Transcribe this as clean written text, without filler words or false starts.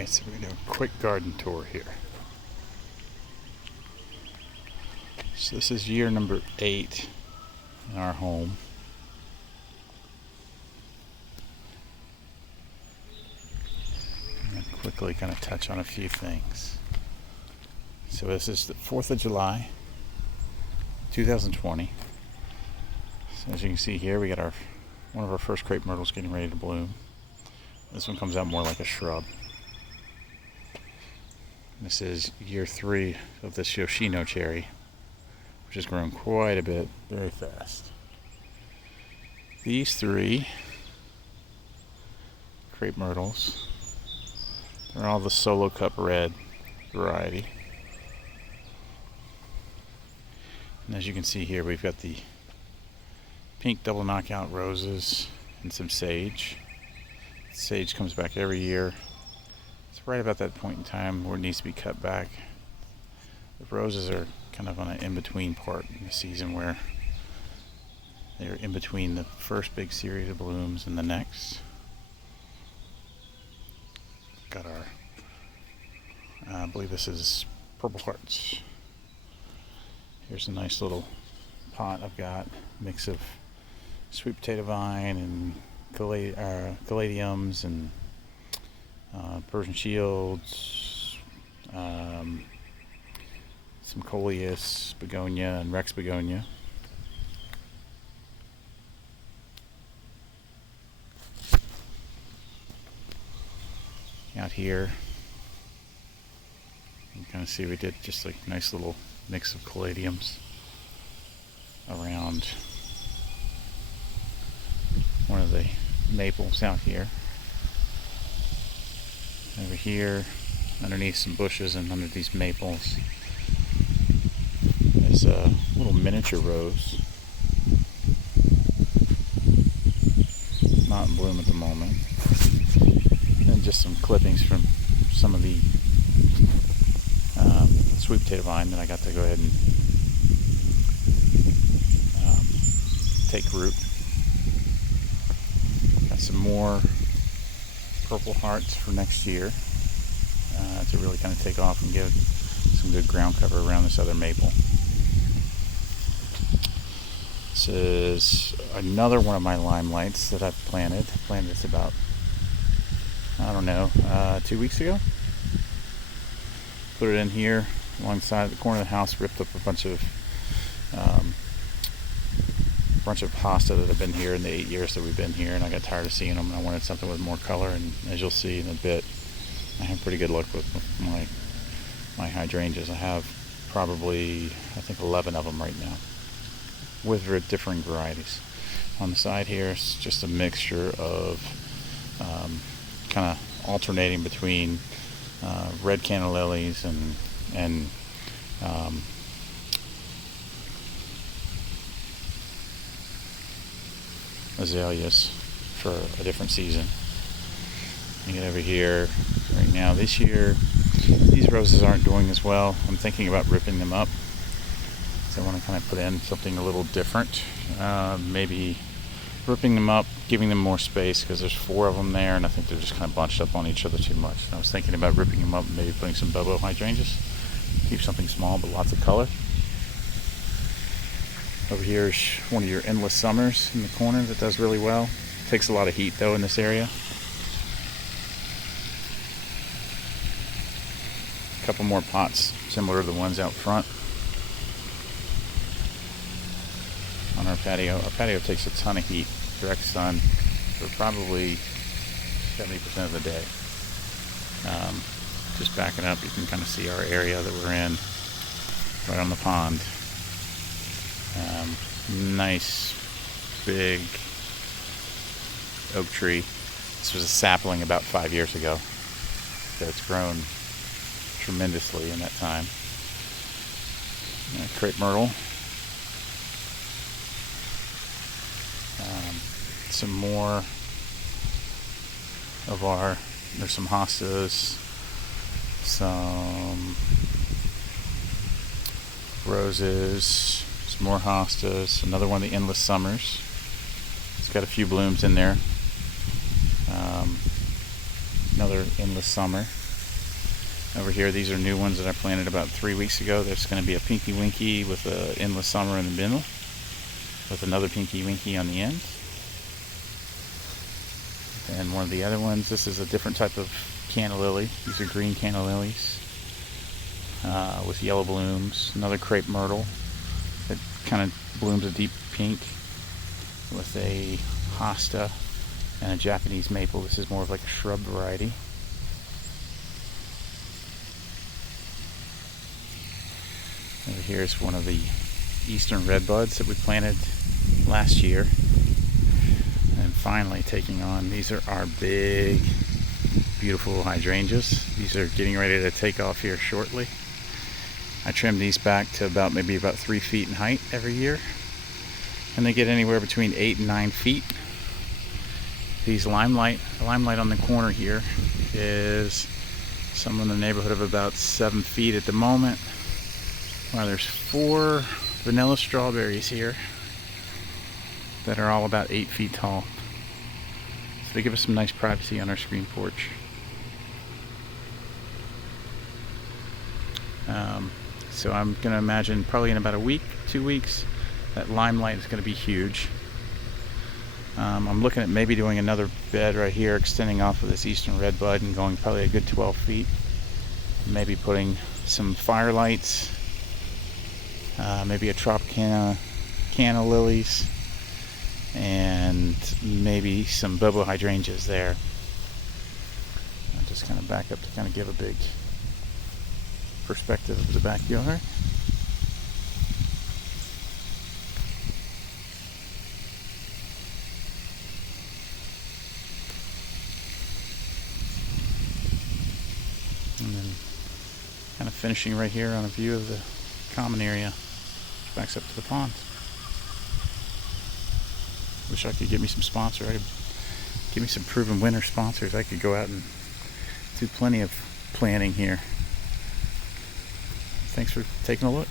Alright, so we're going to do a quick garden tour here. So this is year number 8 in our home. I'm going to quickly kind of touch on a few things. So this is the 4th of July, 2020. So as you can see here, we got one of our first crepe myrtles getting ready to bloom. This one comes out more like a shrub. This is year 3 of this Yoshino cherry, which has grown quite a bit very fast. These 3 crepe myrtles are all the solo cup red variety. And as you can see here, we've got the pink double knockout roses and some sage. Sage comes back every year. It's right about that point in time where it needs to be cut back. The roses are kind of on an in-between part in the season where they're in between the first big series of blooms and the next. Got our, I believe this is Purple Hearts. Here's a nice little pot I've got, mix of sweet potato vine and caladiums and Persian shields, some coleus, begonia, and rex begonia. Out here, you can kind of see we did just like a nice little mix of caladiums around one of the maples out here. Over here, underneath some bushes and under these maples, there's a little miniature rose. Not in bloom at the moment. And just some clippings from some of the sweet potato vine that I got to go ahead and take root. Got some more Purple Hearts for next year to really kind of take off and give some good ground cover around this other maple. This is another one of my limelights that I've planted. I planted this about, I don't know, 2 weeks ago. Put it in here alongside the corner of the house, ripped up a bunch of hosta that have been here in the 8 years that we've been here, and I got tired of seeing them and I wanted something with more color. And as you'll see in a bit, I have pretty good luck with my hydrangeas. I have probably, I think, 11 of them right now with differing varieties. On the side here, it's just a mixture of kind of alternating between red canna lilies and azaleas for a different season. You get over here right now. This year, these roses aren't doing as well. I'm thinking about ripping them up. So I want to kind of put in something a little different. Maybe ripping them up, giving them more space, because there's 4 of them there, and I think they're just kind of bunched up on each other too much. And I was thinking about ripping them up and maybe putting some bobo hydrangeas. Keep something small but lots of color. Over here is one of your endless summers in the corner that does really well. Takes a lot of heat though in this area. A couple more pots similar to the ones out front on our patio. Our patio takes a ton of heat, direct sun, for probably 70% of the day. Just backing up, you can kind of see our area that we're in, right on the pond. Nice big oak tree. This was a sapling about 5 years ago, so it's grown tremendously in that time. Crepe myrtle. Some more of there's some hostas, some roses, some more hostas, another one of the endless summers. It's got a few blooms in there. Another endless summer. Over here, these are new ones that I planted about 3 weeks ago. There's going to be a Pinky Winky with an endless summer in the middle, with another Pinky Winky on the end. And one of the other ones, this is a different type of canna lily. These are green canna lilies with yellow blooms. Another crepe myrtle that kind of blooms a deep pink with a hosta and a Japanese maple. This is more of like a shrub variety. Over here is one of the eastern redbuds that we planted last year. And finally taking on, these are our big, beautiful hydrangeas. These are getting ready to take off here shortly. I trim these back to maybe about 3 feet in height every year. And they get anywhere between 8 and 9 feet. These the limelight on the corner here is somewhere in the neighborhood of about 7 feet at the moment. Wow, there's 4 vanilla strawberries here that are all about 8 feet tall. So they give us some nice privacy on our screen porch. So I'm going to imagine probably in about a week, 2 weeks, that limelight is going to be huge. I'm looking at maybe doing another bed right here, extending off of this eastern redbud and going probably a good 12 feet. Maybe putting some firelights, maybe a Tropicana canna lilies, and maybe some bobo hydrangeas there. I'll just kind of back up to kind of give a big perspective of the backyard. And then kind of finishing right here on a view of the common area, which backs up to the pond. Wish I could get me some sponsor. Give me some proven winner sponsors. I could go out and do plenty of planting here. Thanks for taking a look.